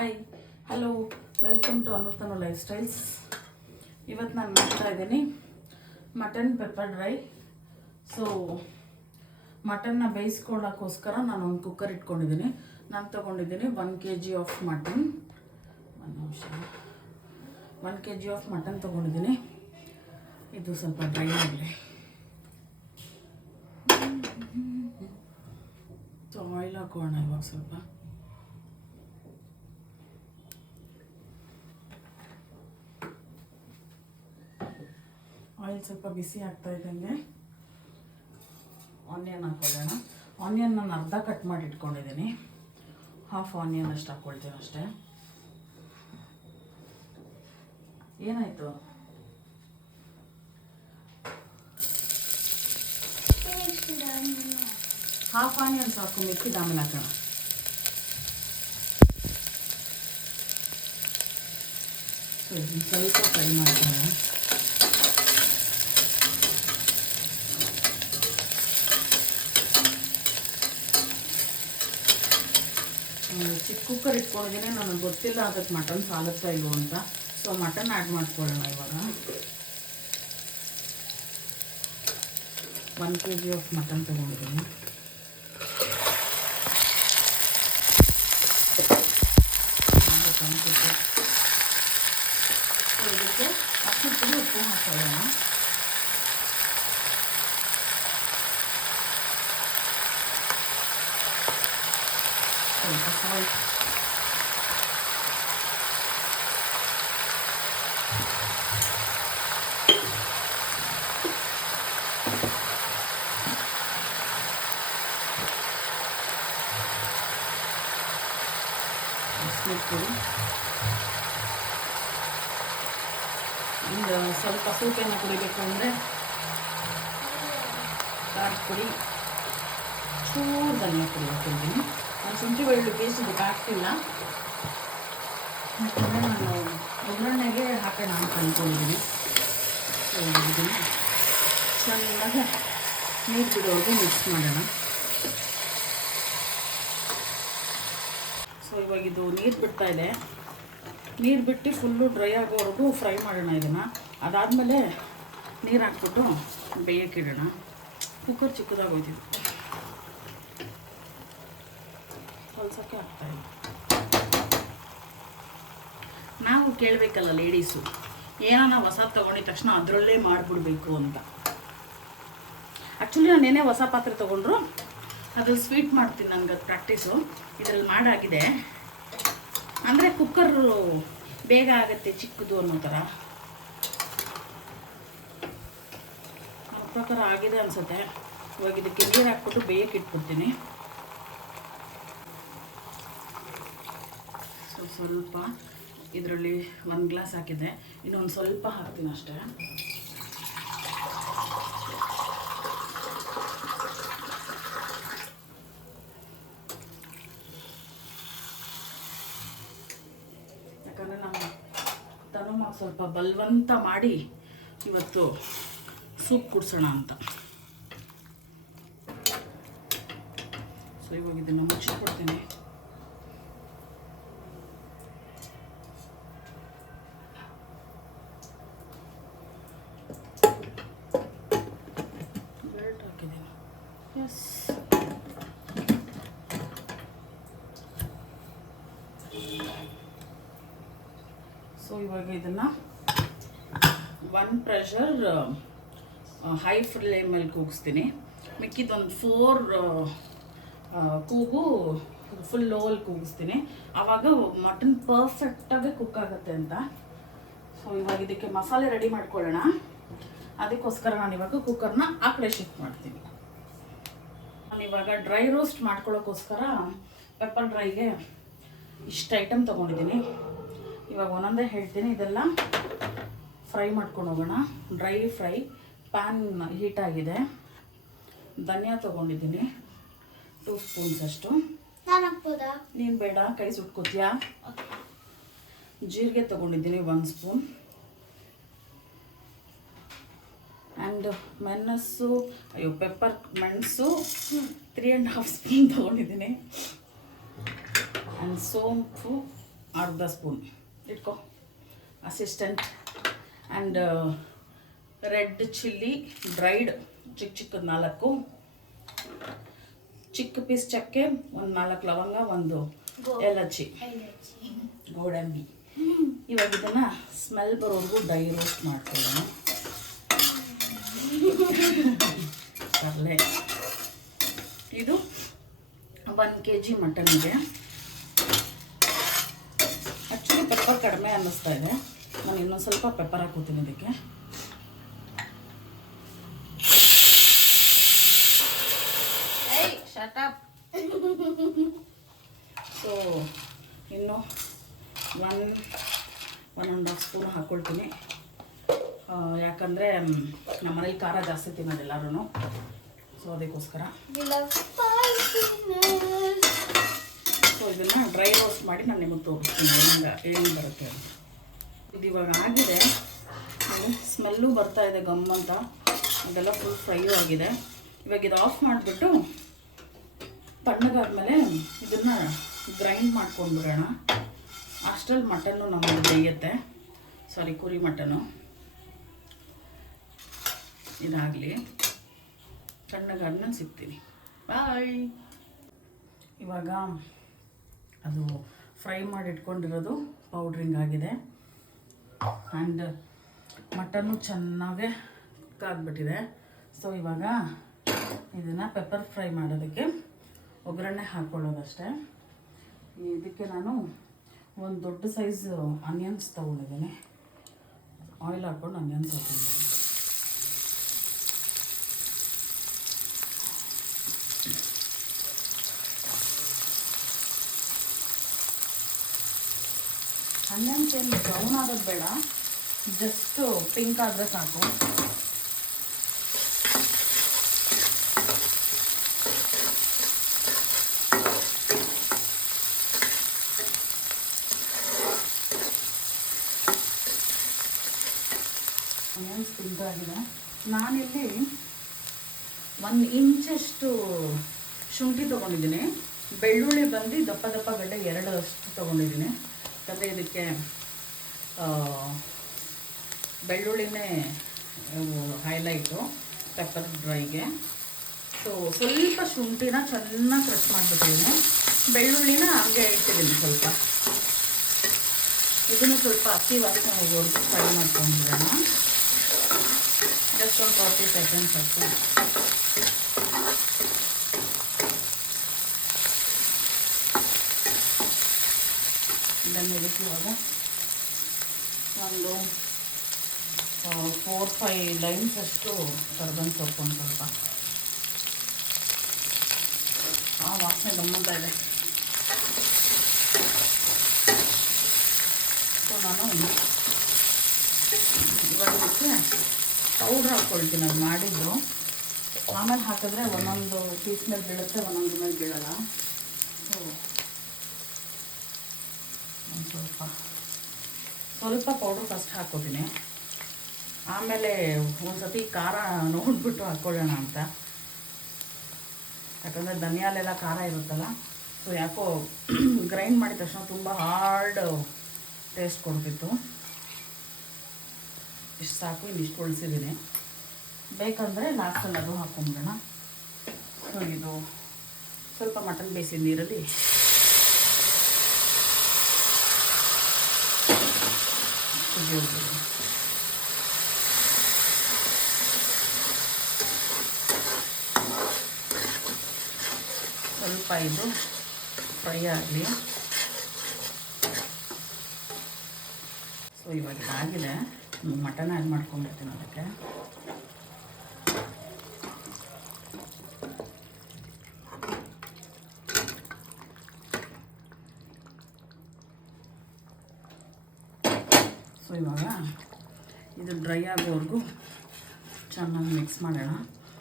Hi hello welcome to Anutanu lifestyles. ಇವತ್ತು ನಾನು ಮಾಡ್ತಾ ಇದ್ದೀನಿ ಮಟನ್ ಪೆಪ್ಪರ್ ಡ್ರೈ. ಸೊ ಮಟನ್ನ ಬೇಯಿಸ್ಕೊಳ್ಳೋಕ್ಕೋಸ್ಕರ ನಾನು ಒಂದು ಕುಕ್ಕರ್ ಇಟ್ಕೊಂಡಿದ್ದೀನಿ. ನಾನು ತೊಗೊಂಡಿದ್ದೀನಿ 1 kg of mutton. 1 kg of mutton ತೊಗೊಂಡಿದ್ದೀನಿ. ಇದು ಸ್ವಲ್ಪ ಡ್ರೈ ಆಗಲಿ. ಸೊ ಆಯಿಲ್ ಹಾಕೋಣ ಇವಾಗ. ಸ್ವಲ್ಪ ಆಯಿಲ್ ಸ್ವಲ್ಪ ಬಿಸಿ ಆಗ್ತಾ ಇದ್ದಂಗೆ ಆನಿಯನ್ ಹಾಕೊಳ್ಳೋಣ. ಆನಿಯನ್ ನಾನು ಅರ್ಧ ಕಟ್ ಮಾಡಿ ಇಟ್ಕೊಂಡಿದ್ದೀನಿ. ಹಾಫ್ ಆನಿಯನ್ ಅಷ್ಟು ಹಾಕ್ಕೊಳ್ತೀನಿ ಅಷ್ಟೇ. ಏನಾಯಿತು? ಹಾಫ್ ಆನಿಯನ್ ಸಾಕು, ಮಿಕ್ಕಿದ ಆಮೇಲೆ ಹಾಕೋಣ. ಸೊ ಇದನ್ನು ಸ್ವಲ್ಪ ಫ್ರೈ ಮಾಡ್ತೀನಿ. ಚಿಕ್ಕ ಕುಕ್ಕರ್ ಇಟ್ಕೊಂಡಿದ್ದೀನಿ. ನನಗೆ ಗೊತ್ತಿಲ್ಲ ಅದಕ್ಕೆ ಮಟನ್ ಸಾಲುತ್ತಾ ಇಲ್ವೋ ಅಂತ. ಸೊ ಮಟನ್ ಆ್ಯಡ್ ಮಾಡ್ಕೊಳ್ಳೋಣ ಇವಾಗ. 1 kg ಆಫ್ ಮಟನ್ ತೊಗೊಂಡಿದ್ದೀನಿ. ಸೊ ಇದಕ್ಕೆ ಅಕ್ಕಿ ಉಪ್ಪು ಹಾಕೊಳ್ಳೋಣ. ಸ್ವಲ್ಪ ಸಾಲ್ಟ್, ಪುಡಿ, ಒಂದು ಸ್ವಲ್ಪ ಸೂಪನ್ನು ಕುಡಿಬೇಕು ಅಂದರೆ ಖಾರದ ಪುಡಿ, ಚೂರು ಧನಿಯಾ ಪುಡಿ ಹಾಕಿದ್ದೀನಿ. ನಾನು ಶುಂಠಿ ಬೆಳ್ಳುಳ್ಳಿ ಪೇಸ್ಟ್ ಇದಕ್ಕೆ ಹಾಕ್ತಿಲ್ಲ, ಯಾಕಂದರೆ ನಾನು ಒಗ್ಗರಣೆಗೆ ಹಾಕೋಣ ಅಂತ ಅಂದ್ಕೊಂಡಿದ್ದೀನಿ. ಚೆನ್ನಾಗಿ ನೀರು ಬಿಡೋವರೆಗೂ ಮಿಕ್ಸ್ ಮಾಡೋಣ. ಸೊ ಇವಾಗ ಇದು ನೀರು ಬಿಡ್ತಾ ಇದೆ. ನೀರು ಬಿಟ್ಟು ಫುಲ್ಲು ಡ್ರೈ ಆಗೋವರೆಗೂ ಫ್ರೈ ಮಾಡೋಣ ಇದನ್ನು. ಅದಾದಮೇಲೆ ನೀರು ಹಾಕ್ಬಿಟ್ಟು ಬೇಯಕ್ಕಿಡೋಣ. ಕುಕ್ಕರ್ ಚಿಕ್ಕದಾಗೋಯ್ತಿದೆ, ಹೊಲ್ಸೋಕ್ಕೆ ಆಗ್ತಾಯಿಲ್ಲ. ನಾವು ಕೇಳಬೇಕಲ್ಲ ಲೇಡೀಸು, ಏನಾನ ಹೊಸ ತೊಗೊಂಡಿದ ತಕ್ಷಣ ಅದರಲ್ಲೇ ಮಾಡಿಬಿಡ್ಬೇಕು ಅಂತ. ಆ್ಯಕ್ಚುಲಿ ನಾನು ಏನೇ ಹೊಸ ಪಾತ್ರೆ ತೊಗೊಂಡ್ರು ಅದು ಸ್ವೀಟ್ ಮಾಡ್ತೀನಿ, ನನಗೆ ಅದು ಪ್ರಾಕ್ಟೀಸು. ಇದರಲ್ಲಿ ಮಾಡಾಗಿದೆ ಅಂದರೆ ಕುಕ್ಕರು ಬೇಗ ಆಗುತ್ತೆ ಚಿಕ್ಕದು ಅನ್ನೋ ಥರ. ನನ್ನ ಪ್ರಕಾರ ಆಗಿದೆ ಅನಿಸುತ್ತೆ. ಇವಾಗ ಇದಕ್ಕೆ ನೀರು ಹಾಕ್ಬಿಟ್ಟು ಬೇಯಕ್ಕೆ ಇಟ್ಬಿಡ್ತೀನಿ. ಸ್ವಲ್ಪ ಇದರಲ್ಲಿ 1 ಗ್ಲಾಸ್ ಹಾಕಿದೆ, ಇನ್ನೊಂದು ಸ್ವಲ್ಪ ಹಾಕ್ತೀನಿ ಅಷ್ಟೇ. ಯಾಕಂದರೆ ನಮ್ಮ ತನುಮಾಗ ಸ್ವಲ್ಪ ಬಲವಂತ ಮಾಡಿ ಇವತ್ತು ಸೂಪ್ ಕುಡಿಸೋಣ ಅಂತ. ಸೊ ಇವಾಗ ಇದನ್ನು ಮುಚ್ಚಿಕೊಡ್ತೀನಿ. ಬೆಲ್ಟ್ ಹಾಕಿದ್ದೀನಿ. ಎಸ್, ಸೊ ಇವಾಗ ಇದನ್ನು 1 ಪ್ರೆಷರ್ ಹೈ ಫ್ಲೇಮಲ್ಲಿ ಕೂಗಿಸ್ತೀನಿ. ಮಿಕ್ಕಿದೊಂದು 4 ಕೂಗು ಫುಲ್ ಲೋವಲ್ಲಿ ಕೂಗಿಸ್ತೀನಿ. ಆವಾಗ ಮಟನ್ ಪರ್ಫೆಕ್ಟಾಗಿ ಕುಕ್ ಆಗುತ್ತೆ ಅಂತ. ಸೊ ಇವಾಗ ಇದಕ್ಕೆ ಮಸಾಲೆ ರೆಡಿ ಮಾಡ್ಕೊಳ್ಳೋಣ. ಅದಕ್ಕೋಸ್ಕರ ನಾನು ಇವಾಗ ಕುಕ್ಕರ್ನ ಆ ಕಡೆ ಶಿಫ್ಟ್ ಮಾಡ್ತೀನಿ. ನಾನು ಇವಾಗ ಡ್ರೈ ರೋಸ್ಟ್ ಮಾಡ್ಕೊಳ್ಳೋಕ್ಕೋಸ್ಕರ ಪೆಪ್ಪರ್ ಡ್ರೈಗೆ ಇಷ್ಟು ಐಟಮ್ ತೊಗೊಂಡಿದ್ದೀನಿ. ಇವಾಗ ಒಂದೊಂದೇ ಹೇಳ್ತೀನಿ. ಇದೆಲ್ಲ ಫ್ರೈ ಮಾಡ್ಕೊಂಡು ಹೋಗೋಣ. ಡ್ರೈ ಫ್ರೈ ಪ್ಯಾನ್ ಹೀಟ್ ಆಗಿದೆ. ಧನಿಯಾ ತೊಗೊಂಡಿದ್ದೀನಿ 2 ಸ್ಪೂನ್ಸ್ ಅಷ್ಟು. ನೀನು ಬೇಡ, ಕೈ ಸುಟ್ಕೋತೀಯಾ. ಜೀರಿಗೆ ತೊಗೊಂಡಿದ್ದೀನಿ 1 ಸ್ಪೂನ್. ಆ್ಯಂಡ್ ಮೆಣಸು, ಪೆಪ್ಪರ್ ಮೆಣಸು 3.5 ಸ್ಪೂನ್ ತೊಗೊಂಡಿದ್ದೀನಿ. ಆ್ಯಂಡ್ ಸೋಂಪು ಅರ್ಧ ಸ್ಪೂನ್ ಇಟ್ಕೊ assistant. And red chilli dried ಚಿಕ್ಕ ಚಿಕ್ಕದು 4, ಚಿಕ್ಕ ಪೀಸ್ ಚಕ್ಕೆ, ಒಂದು 4 ಲವಂಗ, ಒಂದು ಏಲಕ್ಕಿ, ಗೋಡಂಬಿ. ಇವಾಗ ಇದನ್ನು ಸ್ಮೆಲ್ ಬರೋವರೆಗೂ ಡ್ರೈ ರೋಸ್ಟ್ ಮಾಡ್ಕೊಳ್ಳೋಣ. ತರಲೆ ಇದು 1 kg ಮಟನ್ ಇದೆ. ಆ್ಯಕ್ಚುಲಿ ಪೆಪ್ಪರ್ ಕಡಿಮೆ ಅನ್ನಿಸ್ತಾ ಇದೆ, ನಾನು ಇನ್ನೊಂದು ಸ್ವಲ್ಪ ಪೆಪ್ಪರ್ ಹಾಕೋತೀನಿ ಇದಕ್ಕೆ. ಸೊ ಇನ್ನು 1.5 ಸ್ಪೂನ್ ಹಾಕ್ಕೊಳ್ತೀನಿ. ಯಾಕಂದರೆ ನಮ್ಮನೇಲಿ ಖಾರ ಜಾಸ್ತಿ ತಿನ್ನೋದು ಎಲ್ಲರೂ, ಸೊ ಅದಕ್ಕೋಸ್ಕರ. ಸೊ ಇದನ್ನು ಡ್ರೈ ರೋಸ್ಟ್ ಮಾಡಿ ನಾನು ನಿಮಗೆ ತೋರಿಸ್ತೀನಿ ಏನು ಬರುತ್ತೆ ಅಂತ. ಇದು ಇವಾಗ ಆಗಿದೆ, ಸ್ಮೆಲ್ಲು ಬರ್ತಾ ಇದೆ ಗಮ್ ಅಂತ, ಅದೆಲ್ಲ ಫುಲ್ ಫ್ರೈಯೂ ಆಗಿದೆ. ಇವಾಗ ಇದು ಆಫ್ ಮಾಡಿಬಿಟ್ಟು ತಣ್ಣಗಾದ್ಮೇಲೆ ಇದನ್ನು ಗ್ರೈಂಡ್ ಮಾಡ್ಕೊಂಡು ಬಿಡೋಣ. ಅಷ್ಟರಲ್ಲಿ ಮಟನ್ನು ನಮ್ಮಲ್ಲಿ ಬೇಯುತ್ತೆ, ಸಾರಿ ಕುರಿ ಮಟನ್ನು. ಇದಾಗಲಿ, ತಣ್ಣಗಾದ್ಮೇಲೆ ಸಿಗ್ತೀನಿ. ಬಾಯ್. ಇವಾಗ ಅದು ಫ್ರೈ ಮಾಡಿ ಇಟ್ಕೊಂಡಿರೋದು ಪೌಡ್ರಿಂಗ್ ಆಗಿದೆ. ಆ್ಯಂಡ್ ಮಟನ್ನು ಚೆನ್ನಾಗೆ ಕುಕ್ಕಾಗ್ಬಿಟ್ಟಿದೆ. ಸೊ ಇವಾಗ ಇದನ್ನು ಪೆಪ್ಪರ್ ಫ್ರೈ ಮಾಡೋದಕ್ಕೆ ಒಗ್ಗರಣೆ ಹಾಕ್ಕೊಳ್ಳೋದಷ್ಟೇ. ಇದಕ್ಕೆ ನಾನು ಒಂದು ದೊಡ್ಡ ಸೈಜ್ ಆನಿಯನ್ಸ್ ತೊಗೊಂಡಿದ್ದೀನಿ. ಆಯಿಲ್ ಹಾಕ್ಕೊಂಡು ಆನಿಯನ್ಸ್ ಹಾಕ್ಕೊಂಡಿದ್ದೀನಿ. ಆನಿಯನ್ಸ್ ಏನು ಬ್ರೌನ್ ಆಗೋದು ಬೇಡ, ಜಸ್ಟ್ ಪಿಂಕ್ ಆದರೆ ಸಾಕು. ಆನಿಯನ್ಸ್ ಪಿಂಕ್ ಆಗಿದೆ. ನಾನಿಲ್ಲಿ 1 ಇಂಚಷ್ಟು ಶುಂಠಿ ತೊಗೊಂಡಿದ್ದೀನಿ. ಬೆಳ್ಳುಳ್ಳಿ ಬಂದು ದಪ್ಪ ದಪ್ಪ ಗಡ್ಡೆ 2 ಅಷ್ಟು ತೊಗೊಂಡಿದ್ದೀನಿ. ಯಾಕಂದರೆ ಇದಕ್ಕೆ ಬೆಳ್ಳುಳ್ಳಿನೇ ಹೈಲೈಟು ಪೆಪ್ಪರ್ ಡ್ರೈಗೆ. ಸೊ ಸ್ವಲ್ಪ ಶುಂಠಿನ ಚೆನ್ನಾಗಿ ಕ್ರಷ್ ಮಾಡಿಬಿಟ್ಟಿದ್ದೀನಿ, ಬೆಳ್ಳುಳ್ಳಿನ ಹಂಗೆ ಇಟ್ಟಿದ್ದೀನಿ ಸ್ವಲ್ಪ. ಇದನ್ನು ಸ್ವಲ್ಪ ಹಸಿ ವಾಸನೆ ಹೋಗೋವರೆಗೂ ಫ್ರೈ ಮಾಡ್ಕೊಂಡಿರೋಣ. ಜಸ್ಟ್ ಒಂದು 40 ಸೆಕೆಂಡ್ಸ್ ಅಷ್ಟು. ಇದನ್ನು ಇದಕ್ಕೆ ಇವಾಗ ಒಂದು 4-5 ಲೈನ್ಸ್ ಅಷ್ಟು ಕರ್ಬೇವಿನ ಸೊಪ್ಪು ಒಂದು ಸ್ವಲ್ಪ. ಆ ವಾಸನೆ ಗಮ್ಮಂತ ಇದೆ. ಸೊ ನಾನು ಇವಾಗ ಇದಕ್ಕೆ ಪೌಡ್ರ್ ಹಾಕ್ಕೊಳ್ತೀನಿ. ಅದು ಮಾಡಿದ್ದು ಆಮೇಲೆ ಹಾಕಿದ್ರೆ ಒಂದೊಂದು ಪೀಸ್ ಮೇಲೆ ಬೀಳುತ್ತೆ, ಒಂದೊಂದು ಮೇಲೆ ಬೀಳಲ್ಲ. ಸೊ ಸ್ವಲ್ಪ ಪೌಡ್ರ್ ಫಸ್ಟ್ ಹಾಕ್ಕೋತೀನಿ, ಆಮೇಲೆ ಒಂದು ಸತಿ ಖಾರ ನೋಡಿಬಿಟ್ಟು ಹಾಕ್ಕೊಳ್ಳೋಣ ಅಂತ. ಯಾಕಂದರೆ ಧನಿಯಾಲೆಲ್ಲ ಖಾರ ಇರುತ್ತಲ್ಲ. ಸೊ ಯಾಕೋ ಗ್ರೈಂಡ್ ಮಾಡಿದ ತಕ್ಷಣ ತುಂಬ ಹಾರ್ಡ್ ಟೇಸ್ಟ್ ಕೊಡ್ತಿತ್ತು. ಇಷ್ಟು ಸಾಕು, ಇನ್ನಿಷ್ಟು ಉಳಿಸಿದ್ದೀನಿ. ಬೇಕಂದರೆ ಲಾಸ್ಟಲ್ಲಿ ಅದು ಹಾಕ್ಕೊಂಬಿಡೋಣ. ಸೊ ಇದು ಸ್ವಲ್ಪ ಮಟನ್ ಬೇಯಿಸಿದ ನೀರಲ್ಲಿ ಕುದಿಯೋದು. ಸ್ವಲ್ಪ ಇದು ಫ್ರೈ ಆಗಲಿ. ಸೊ ಇವಾಗ ಇದಾಗಿದೆ, ಮಟನ್ ಆ್ಯಡ್ ಮಾಡ್ಕೊಂಡ್ಬಿಡ್ತೀನಿ ಅದಕ್ಕೆ. ಸೊ ಇವಾಗ ಇದು ಡ್ರೈ ಆಗೋವರೆಗೂ ಚೆನ್ನಾಗಿ ಮಿಕ್ಸ್ ಮಾಡೋಣ.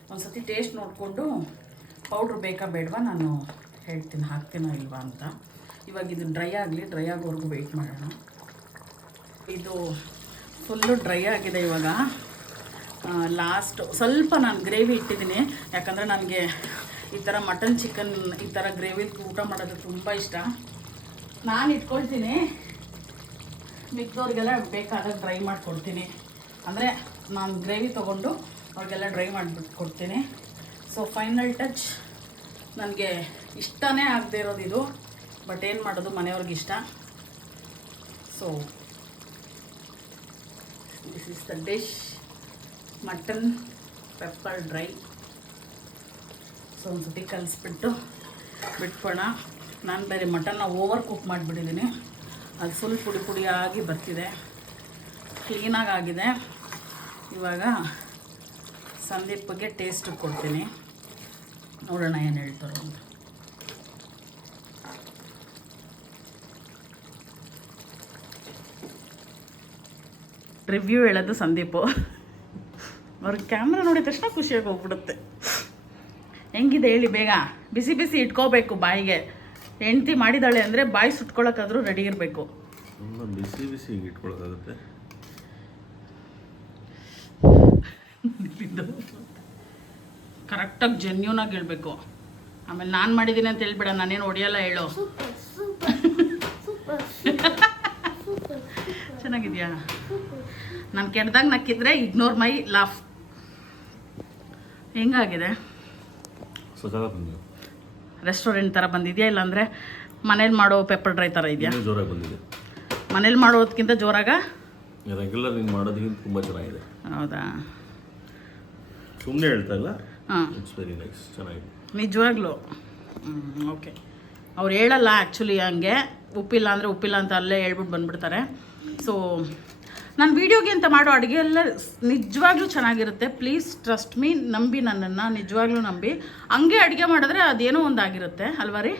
ಒಂದು ಸತಿ ಟೇಸ್ಟ್ ನೋಡಿಕೊಂಡು ಪೌಡ್ರ್ ಬೇಕಾ ಬೇಡವಾ ನಾನು ಹೇಳ್ತೀನಿ, ಹಾಕ್ತೀನೋ ಇಲ್ವಾ ಅಂತ. ಇವಾಗ ಇದು ಡ್ರೈ ಆಗಲಿ, ಡ್ರೈ ಆಗೋವರೆಗೂ ವೆಯ್ಟ್ ಮಾಡೋಣ. ಇದು ಫುಲ್ಲು ಡ್ರೈ ಆಗಿದೆ. ಇವಾಗ ಲಾಸ್ಟ್ ಸ್ವಲ್ಪ ನಾನು ಗ್ರೇವಿ ಇಟ್ಟಿದ್ದೀನಿ, ಯಾಕಂದರೆ ನನಗೆ ಈ ಥರ ಮಟನ್ ಚಿಕನ್ ಈ ಥರ ಗ್ರೇವಿ ಊಟ ಮಾಡೋದು ತುಂಬ ಇಷ್ಟ. ನಾನು ಇಟ್ಕೊಳ್ತೀನಿ, ಮಿಕ್ದವ್ರಿಗೆಲ್ಲ ಬೇಕಾದಾಗ ಡ್ರೈ ಮಾಡಿಕೊಡ್ತೀನಿ. ಅಂದರೆ ನಾನು ಗ್ರೇವಿ ತೊಗೊಂಡು ಅವ್ರಿಗೆಲ್ಲ ಡ್ರೈ ಮಾಡಿಬಿಟ್ಟು ಕೊಡ್ತೀನಿ. So final touch. ನನಗೆ ಇಷ್ಟನೇ ಆಗದೆ ಇರೋದು ಇದು, ಬಟ್ ಏನು ಮಾಡೋದು, ಮನೆಯವ್ರಿಗೆ ಇಷ್ಟ. So this is the dish, mutton pepper dry. So ಒಂದು ಸತಿ ಕಲಿಸ್ಬಿಟ್ಟು ಬಿಟ್ಕೋಣ. ನಾನು ಬೇರೆ ಮಟನ್ನ ಓವರ್ ಕುಕ್ ಮಾಡಿಬಿಟ್ಟಿದ್ದೀನಿ, ಅದು ಫುಲ್ ಪುಡಿ ಪುಡಿಯಾಗಿ ಬರ್ತಿದೆ, ಕ್ಲೀನಾಗಿ ಆಗಿದೆ. ಇವಾಗ ಸಂದೀಪ್ಗೆ ಟೇಸ್ಟ್ ಕೊಡ್ತೀನಿ, ನೋಡೋಣ ಏನು ಹೇಳ್ತಾರೆ ಅಂತ. ರಿವ್ಯೂ ಹೇಳೋದು ಸಂದೀಪು. ಅವ್ರಿಗೆ ಕ್ಯಾಮ್ರಾ ನೋಡಿದ ತಕ್ಷಣ ಖುಷಿಯಾಗಿ ಹೋಗ್ಬಿಡುತ್ತೆ. ಹೆಂಗಿದೆ ಹೇಳಿ ಬೇಗ. ಬಿಸಿ ಬಿಸಿ ಇಟ್ಕೋಬೇಕು ಬಾಯಿಗೆ. ಹೆಂಡ್ತಿ ಮಾಡಿದಾಳೆ ಅಂದರೆ ಬಾಯಿ ಸುಟ್ಕೊಳ್ಳೋಕ್ಕಾದ್ರೂ ರೆಡಿ ಇರಬೇಕು. ಬಿಸಿ ಬಿಸಿ ಇಟ್ಕೊಳ್ಳೋಕ್ಕಾಗುತ್ತೆ. ಕರೆಕ್ಟಾಗಿ ಜೆನ್ಯೂನಾಗಿ ಹೇಳ್ಬೇಕು. ಆಮೇಲೆ ನಾನು ಮಾಡಿದ್ದೀನಿ ಅಂತ ಹೇಳ್ಬೇಡ, ನಾನೇನು ಹೊಡಿಯಲ್ಲ ಹೇಳು. ಚೆನ್ನಾಗಿದೆಯಾ? ನಾನು ಕೆಡ್ದಾಗ ನಕ್ಕಿದ್ರೆ ಇಗ್ನೋರ್ ಮೈ ಲಾಫ್. ಹೆಂಗಾಗಿದೆ? ರೆಸ್ಟೋರೆಂಟ್ ಥರ ಬಂದಿದೆಯಾ, ಇಲ್ಲಾಂದರೆ ಮನೇಲಿ ಮಾಡೋ ಪೆಪ್ಪರ್ ಡ್ರೈ ಥರ ಇದೆಯಾ? ಜೋರಾಗಿ ಬಂದಿದೆ. ಮನೇಲಿ ಮಾಡೋದಕ್ಕಿಂತ ಜೋರಾಗ ರೆಗ್ಯುಲರ್ ಹಿಂಗೆ ಮಾಡೋದಕ್ಕಿಂತ ತುಂಬ ಚೆನ್ನಾಗಿದೆ. ಹೌದಾ? ಸುಮ್ಮನೆ ಹೇಳ್ತಾ ಇಲ್ಲ. ಹಾಂ, ಇಟ್ಸ್ ವೆರಿ ನೈಸ್, ಚೆನ್ನಾಗಿದೆ ನಿಜವಾಗ್ಲೂ. ಓಕೆ, ಅವ್ರು ಹೇಳಲ್ಲ ಆ್ಯಕ್ಚುಲಿ ಹಂಗೆ, ಉಪ್ಪಿಲ್ಲ ಅಂದರೆ ಉಪ್ಪಿಲ್ಲ ಅಂತ ಅಲ್ಲೇ ಹೇಳ್ಬಿಟ್ಟು ಬಂದುಬಿಡ್ತಾರೆ. ಸೊ ನಾನು ವೀಡಿಯೋಗೆ ಅಂತ ಮಾಡೋ ಅಡುಗೆ ಎಲ್ಲ ನಿಜವಾಗ್ಲೂ ಚೆನ್ನಾಗಿರುತ್ತೆ. ಪ್ಲೀಸ್ ಟ್ರಸ್ಟ್ ಮೀ, ನಂಬಿ ನನ್ನನ್ನು, ನಿಜವಾಗ್ಲೂ ನಂಬಿ. ಹಂಗೆ ಅಡುಗೆ ಮಾಡಿದ್ರೆ ಅದೇನೋ ಒಂದು ಆಗಿರುತ್ತೆ ಅಲ್ವಾ ರೀ?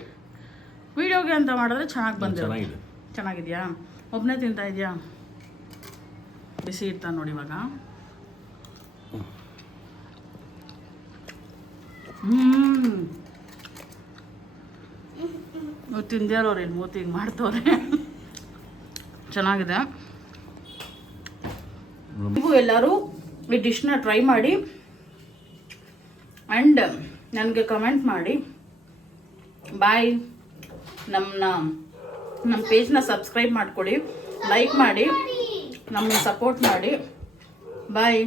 ವೀಡಿಯೋಗೆ ಅಂತ ಮಾಡಿದ್ರೆ ಚೆನ್ನಾಗಿ ಬಂದಿರುತ್ತೆ. ಚೆನ್ನಾಗಿದೆಯಾ? ಒಬ್ಬನೇ ತಿಂತಾ ಇದೆಯಾ? ಬಿಸಿ ಇರ್ತಾನೆ ನೋಡಿ ಇವಾಗ. ತಿಂದ್ಯಾರೋರು ಇಲ್ಲಿ ಮೂತಿಗೆ ಮಾಡ್ತವ್ರೆ. ಚೆನ್ನಾಗಿದೆ. ನೀವು ಎಲ್ಲರೂ ಈ ಡಿಶ್ನ ಟ್ರೈ ಮಾಡಿ ಆ್ಯಂಡ್ ನನಗೆ ಕಮೆಂಟ್ ಮಾಡಿ. ಬಾಯ್. ನಮ್ಮ ಪೇಜ್ನ ಸಬ್ಸ್ಕ್ರೈಬ್ ಮಾಡ್ಕೊಳ್ಳಿ, ಲೈಕ್ ಮಾಡಿ, ನಮ್ಮನ್ನು ಸಪೋರ್ಟ್ ಮಾಡಿ. ಬಾಯ್.